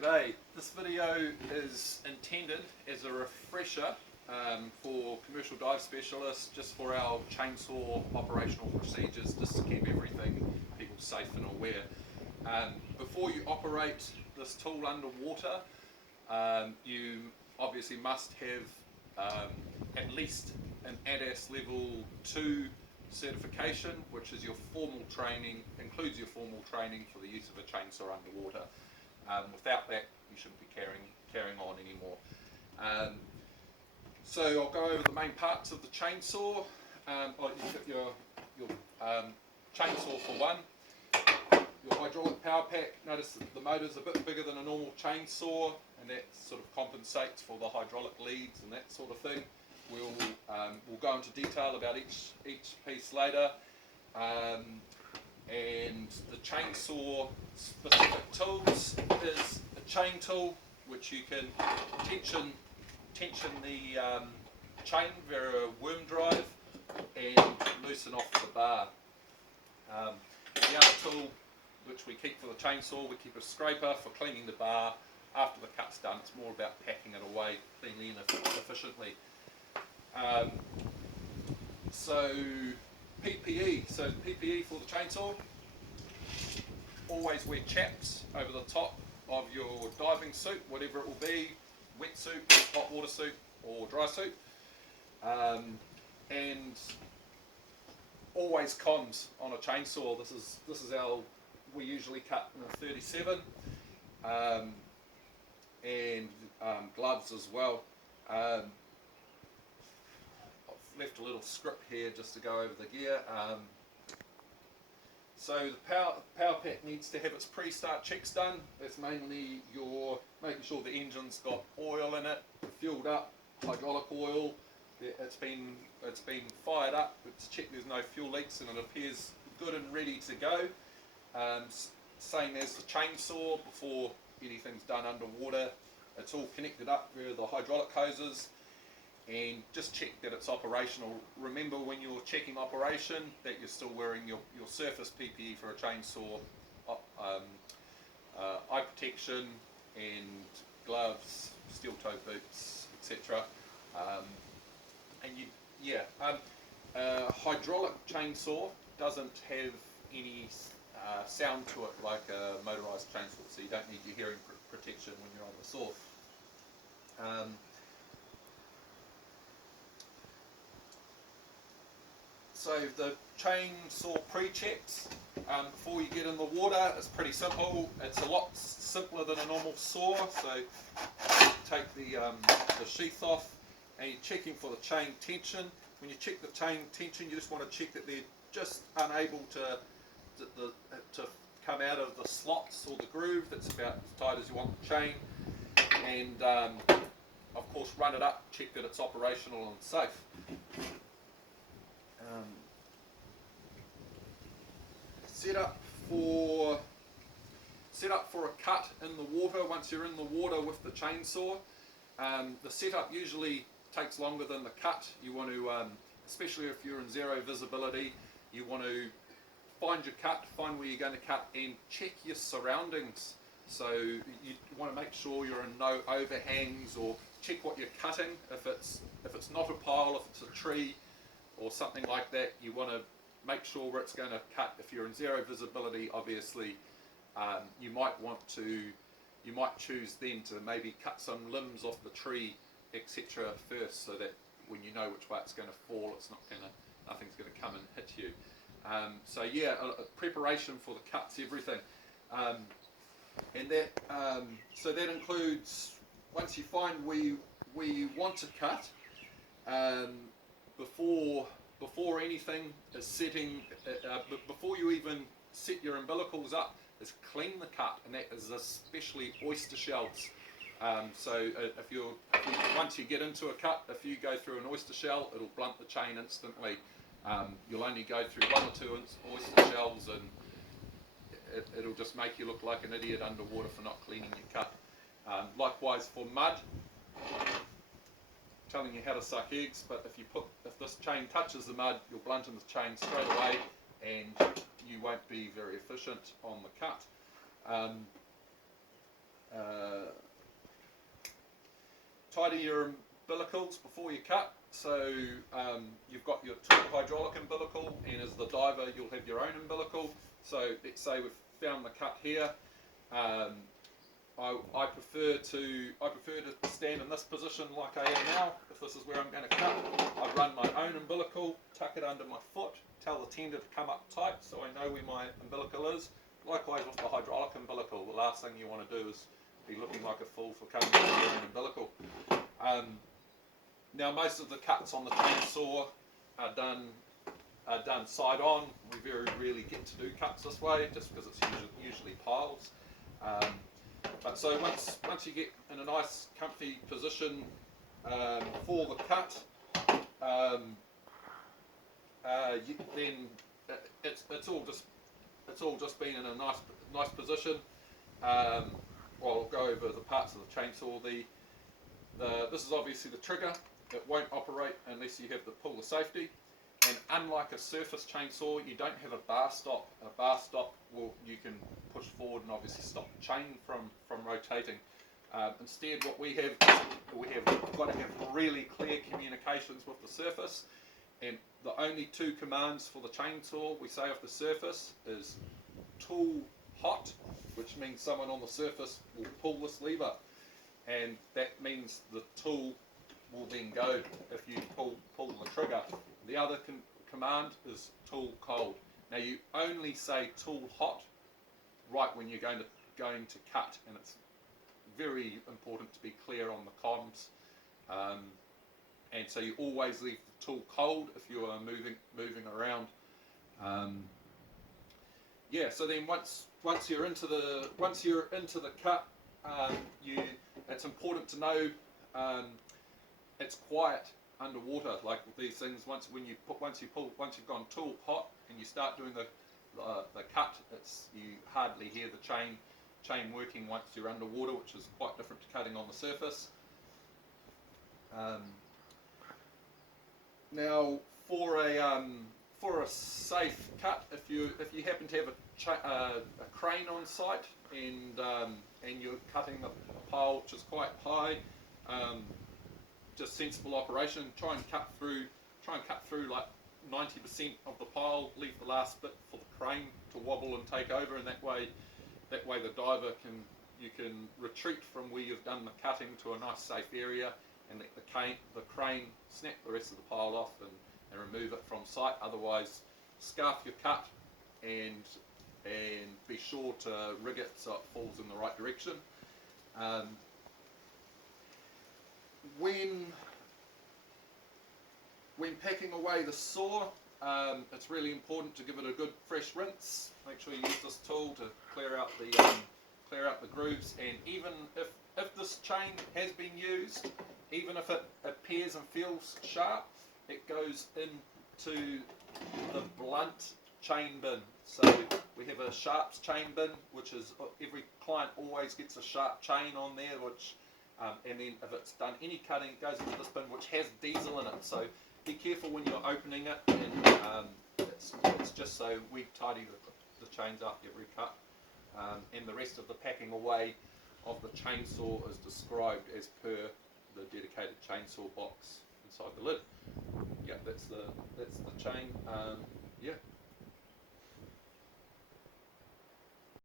G'day, this video is intended as a refresher for commercial dive specialists, just for our chainsaw operational procedures, just to keep people safe and aware. Before you operate this tool underwater, you obviously must have at least an ADAS level 2 certification, which is your formal training, includes your formal training for the use of a chainsaw underwater. Without that, you shouldn't be carrying on anymore. So I'll go over the main parts of the chainsaw. You've got your chainsaw for one, your hydraulic power pack. Notice that the motor's a bit bigger than a normal chainsaw, and that sort of compensates for the hydraulic leads and that sort of thing. We'll go into detail about each piece later. And the chainsaw specific tools is a chain tool, which you can tension the chain via a worm drive and loosen off the bar. The other tool which we keep for the chainsaw, we keep a scraper for cleaning the bar after the cut's done. It's more about packing it away cleanly and efficiently. So PPE for the chainsaw, always wear chaps over the top of your diving suit, whatever it will be, wetsuit, hot water suit or dry suit, and always comms on a chainsaw. This is we usually cut in a 37, and gloves as well. I've left a little script here just to go over the gear. So the power pack needs to have its pre-start checks done. That's mainly making sure the engine's got oil in it, fueled up, hydraulic oil. It's been fired up. It's checked there's no fuel leaks and it appears good and ready to go. Same as the chainsaw, before anything's done underwater, it's all connected up via the hydraulic hoses. And just check that it's operational. Remember, when you're checking operation, that you're still wearing your surface PPE for a chainsaw, eye protection and gloves, steel toe boots, etc. Hydraulic chainsaw doesn't have any sound to it like a motorised chainsaw, so you don't need your hearing protection when you're on the saw. So the chainsaw pre-checks before you get in the water is pretty simple. It's a lot simpler than a normal saw. So take the sheath off and you're checking for the chain tension. When you check the chain tension, you just want to check that they're just unable to come out of the slots or the groove. That's about as tight as you want the chain. And of course run it up, check that it's operational and safe. Set up for a cut in the water. Once you're in the water with the chainsaw, the setup usually takes longer than the cut. You want to, especially if you're in zero visibility, you want to find your cut, find where you're going to cut, and check your surroundings. So you want to make sure you're in no overhangs, or check what you're cutting. If it's not a pile, if it's a tree or something like that, you want to make sure where it's going to cut. If you're in zero visibility, obviously you might choose then to maybe cut some limbs off the tree, etc. first, so that when you know which way it's going to fall, nothing's going to come and hit you. So yeah, preparation for the cuts, everything, and that so that includes, once you find where you want to cut, before anything is setting, before you even set your umbilicals up, is clean the cut, and that is especially oyster shells. So once you get into a cut, if you go through an oyster shell, it'll blunt the chain instantly. You'll only go through 1 or 2 oyster shells, and it'll just make you look like an idiot underwater for not cleaning your cut. Likewise for mud, telling you how to suck eggs, but if this chain touches the mud, you'll blunten the chain straight away and you won't be very efficient on the cut. tidy your umbilicals before you cut. So you've got your tool hydraulic umbilical, and as the diver you'll have your own umbilical. So let's say we've found the cut here. I prefer to stand in this position like I am now. If this is where I'm going to cut, I run my own umbilical, tuck it under my foot, tell the tender to come up tight so I know where my umbilical is. Likewise with the hydraulic umbilical, the last thing you want to do is be looking like a fool for cutting your own umbilical. Now most of the cuts on the chainsaw are done side on. We very rarely get to do cuts this way just because it's usually piles. But so once you get in a nice comfy position for the cut, then it's all just been in a nice position. I'll go over the parts of the chainsaw. This is obviously the trigger. It won't operate unless you have the pull of safety. And unlike a surface chainsaw, you don't have a bar stop. A bar stop, you can push forward and obviously stop the chain from rotating. Instead, what we have got to have really clear communications with the surface. And the only two commands for the chainsaw we say off the surface is tool hot, which means someone on the surface will pull this lever, and that means the tool will then go if you pull the trigger. The other command is tool cold. Now you only say tool hot right when you're going to cut, and it's very important to be clear on the comms. And so you always leave the tool cold if you are moving around. So then once you're into the cut, it's important to know it's quiet underwater. Like these things, once you've gone tool hot and you start doing the cut, you hardly hear the chain working once you're underwater, which is quite different to cutting on the surface. Now, for a safe cut, if you happen to have a crane on site and you're cutting a pile which is quite high, just sensible operation. Try and cut through like 90% of the pile. Leave the last bit for the crane to wobble and take over, and that way the diver can retreat from where you've done the cutting to a nice safe area, and let the crane snap the rest of the pile off and remove it from sight. Otherwise, scarf your cut and be sure to rig it so it falls in the right direction. When packing away the saw, it's really important to give it a good fresh rinse. Make sure you use this tool to clear out the grooves, and even if this chain has been used, even if it appears and feels sharp, it goes into the blunt chain bin. So we have a sharps chain bin, which is every client always gets a sharp chain on there, which and then if it's done any cutting, it goes into this bin which has diesel in it. So be careful when you're opening it, and it's just so we tidy the chains up every cut, and the rest of the packing away of the chainsaw is described as per the dedicated chainsaw box inside the lid. Yeah, that's the chain. Yeah.